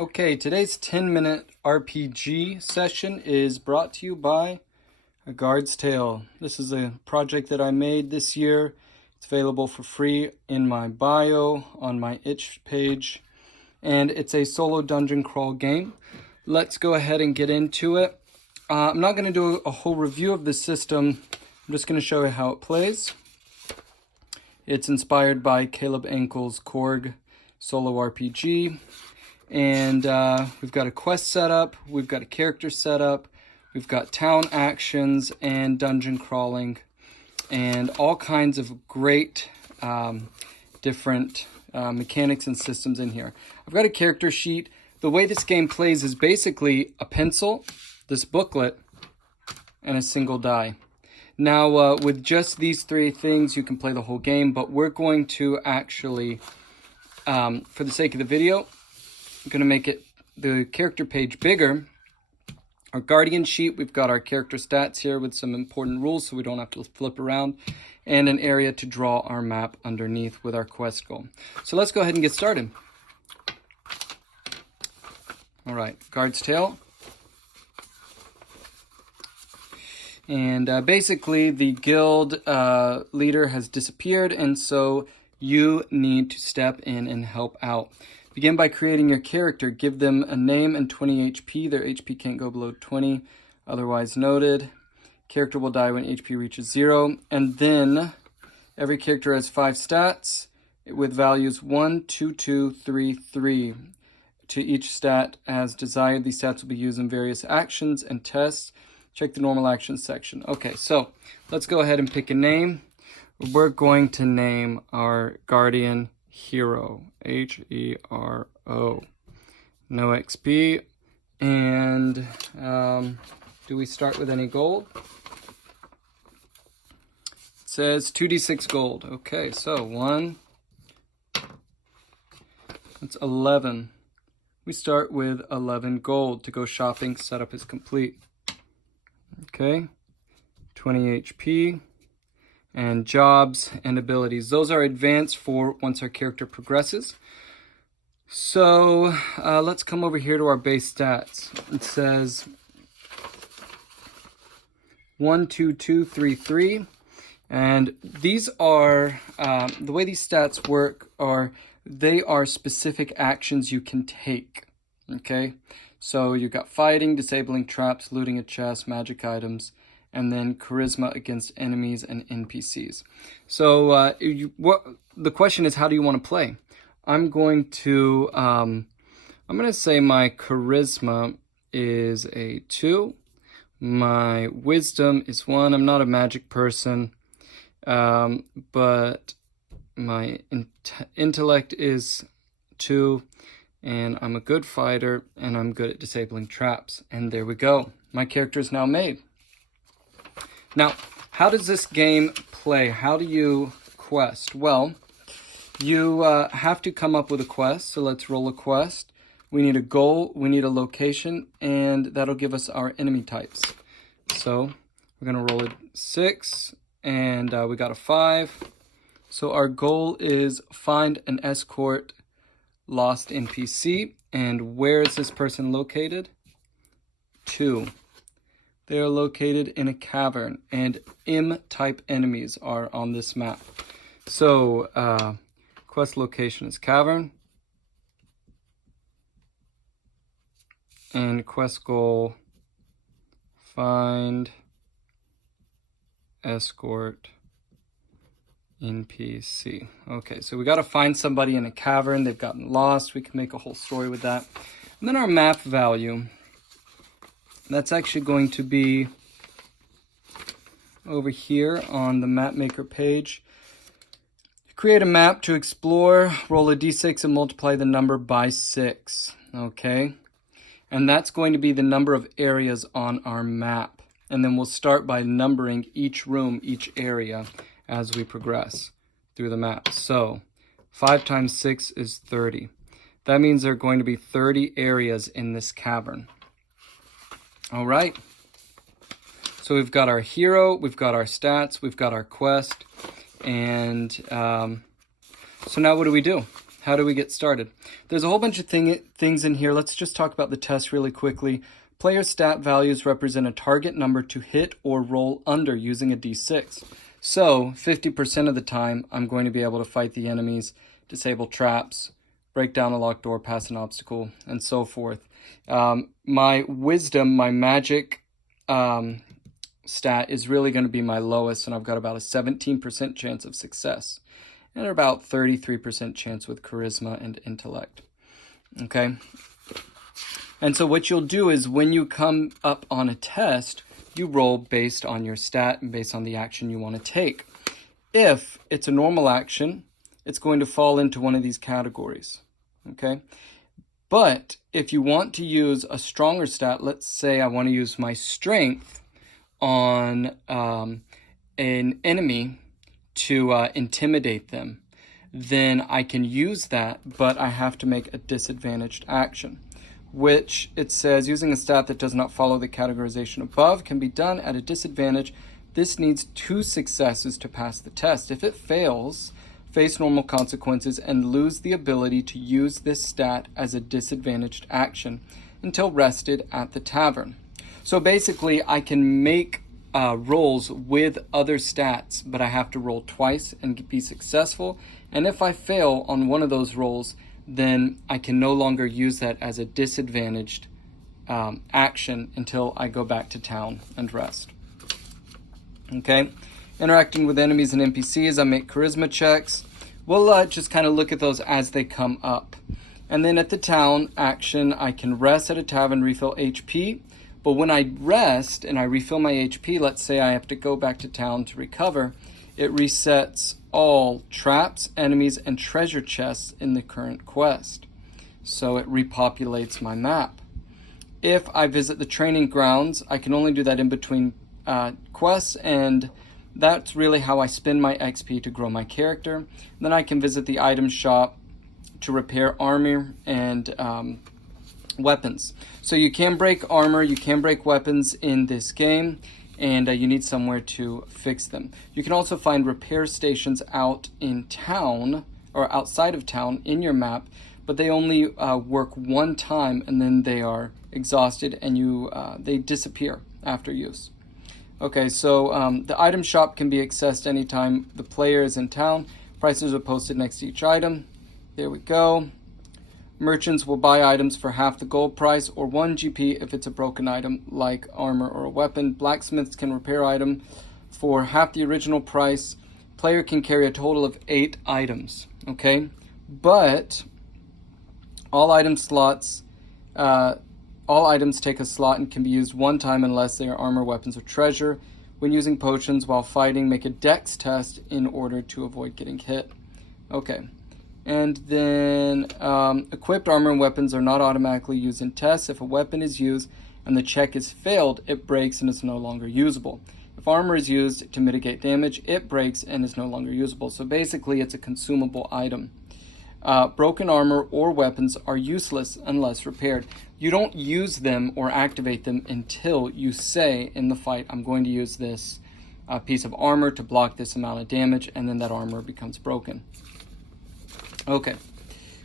Okay, today's 10-minute RPG session is brought to you by A Guard's Tale. This is a project that I made this year. It's available for free in my bio on my itch page, and it's a solo dungeon crawl game. Let's go ahead and get into it. I'm not going to do a whole review of the system. I'm just going to show you how it plays. It's inspired by Caleb Enkel's Korg solo RPG. And we've got a quest setup, we've got a character setup, we've got town actions and dungeon crawling, and all kinds of great different mechanics and systems in here. I've got a character sheet. The way this game plays is basically a pencil, this booklet, and a single die. Now, with just these three things, you can play the whole game, but we're going to actually, for the sake of the video, I'm going to make the character page bigger. Our guardian sheet, we've got our character stats here with some important rules so we don't have to flip around, and an area to draw our map underneath with our quest goal. So let's go ahead and get started. All right, Guard's Tale. And basically the guild leader has disappeared, and so you need to step in and help out. Begin by creating your character. Give them a name and 20 HP. Their HP can't go below 20, otherwise noted. Character will die when HP reaches 0. And then every character has 5 stats with values 1, 2, 2, 3, 3. To each stat as desired. These stats will be used in various actions and tests. Check the normal actions section. Okay, so let's go ahead and pick a name. We're going to name our guardian Hero, H-E-R-O. No XP. And do we start with any gold? It says 2d6 gold. Okay, so 1. That's 11. We start with 11 gold. To go shopping, setup is complete. Okay, 20 HP. And jobs and abilities. Those are advanced for once our character progresses. So let's come over here to our base stats. It says 1, 2, 2, 3, 3. And these are, the way these stats work are, they are specific actions you can take. Okay, so you've got fighting, disabling traps, looting a chest, magic items, and then charisma against enemies and NPCs. So the question is, how do you want to play? I'm going to say my charisma is a 2. My wisdom is 1. I'm not a magic person, but my intellect is 2, and I'm a good fighter, and I'm good at disabling traps. And there we go. My character is now made. Now, how does this game play? How do you quest? Well, you have to come up with a quest. So let's roll a quest. We need a goal, we need a location, and that'll give us our enemy types. So we're going to roll a 6, and we got a 5. So our goal is find and escort lost NPC. And where is this person located? 2. They are located in a cavern, and M-type enemies are on this map. So, quest location is cavern, and quest goal, find, escort, NPC. Okay, so we got to find somebody in a cavern. They've gotten lost. We can make a whole story with that. And then our map value. That's actually going to be over here on the map maker page. Create a map to explore, roll a d6 and multiply the number by 6, okay? And that's going to be the number of areas on our map. And then we'll start by numbering each room, each area as we progress through the map. So 5 times 6 is 30. That means there are going to be 30 areas in this cavern. All right, so we've got our hero, we've got our stats, we've got our quest, and so now what do? how do we get started? There's a whole bunch of things in here. Let's just talk about the test really quickly. Player stat values represent a target number to hit or roll under using a d6. So 50% of the time, I'm going to be able to fight the enemies, disable traps, break down a locked door, pass an obstacle, and so forth. My wisdom, my magic stat is really going to be my lowest, and I've got about a 17% chance of success and about 33% chance with charisma and intellect. Okay? And so what you'll do is when you come up on a test, you roll based on your stat and based on the action you want to take. If it's a normal action, it's going to fall into one of these categories. Okay? But if you want to use a stronger stat, let's say I want to use my strength on an enemy to intimidate them, then I can use that, but I have to make a disadvantaged action, which it says using a stat that does not follow the categorization above can be done at a disadvantage. This needs 2 successes to pass the test. If it fails, face normal consequences and lose the ability to use this stat as a disadvantaged action until rested at the tavern. So basically, I can make rolls with other stats, but I have to roll twice and be successful. And if I fail on one of those rolls, then I can no longer use that as a disadvantaged action until I go back to town and rest. Okay? Interacting with enemies and NPCs, I make charisma checks. We'll just kind of look at those as they come up. And then at the town action, I can rest at a tavern, refill HP. But when I rest and I refill my HP, let's say I have to go back to town to recover, it resets all traps, enemies, and treasure chests in the current quest. So it repopulates my map. If I visit the training grounds, I can only do that in between quests, and that's really how I spend my XP to grow my character. Then I can visit the item shop to repair armor and weapons. So you can break armor, you can break weapons in this game, and you need somewhere to fix them. You can also find repair stations out in town or outside of town in your map, but they only work one time and then they are exhausted and they disappear after use. Okay, so the item shop can be accessed anytime the player is in town. Prices are posted next to each item. There we go. Merchants will buy items for half the gold price or 1 GP if it's a broken item like armor or a weapon. Blacksmiths can repair item for half the original price. Player can carry a total of 8 items, okay? But all items take a slot and can be used one time unless they are armor, weapons, or treasure. When using potions while fighting, make a dex test in order to avoid getting hit. Okay. And then equipped armor and weapons are not automatically used in tests. If a weapon is used and the check is failed, it breaks and is no longer usable. If armor is used to mitigate damage, it breaks and is no longer usable. So basically, it's a consumable item. Broken armor or weapons are useless unless repaired. You don't use them or activate them until you say in the fight, I'm going to use this piece of armor to block this amount of damage, and then that armor becomes broken. Okay,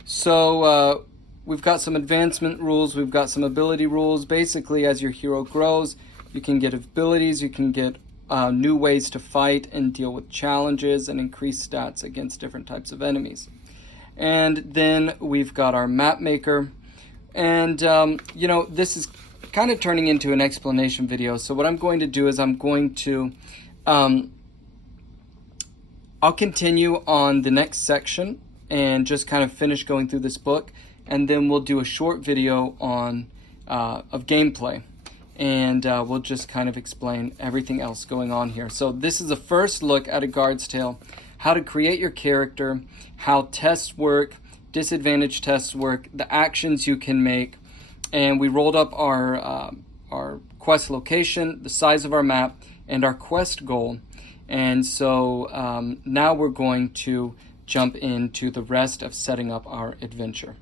so we've got some advancement rules, we've got some ability rules. Basically, as your hero grows, you can get abilities, you can get new ways to fight and deal with challenges and increase stats against different types of enemies. And then we've got our map maker. And, this is kind of turning into an explanation video. So what I'm going to do is I'm going to, I'll continue on the next section and just kind of finish going through this book. And then we'll do a short video on of gameplay. And we'll just kind of explain everything else going on here. So this is a first look at A Guard's Tale, how to create your character, how tests work, disadvantage tests work, the actions you can make, and we rolled up our quest location, the size of our map, and our quest goal. And so now we're going to jump into the rest of setting up our adventure.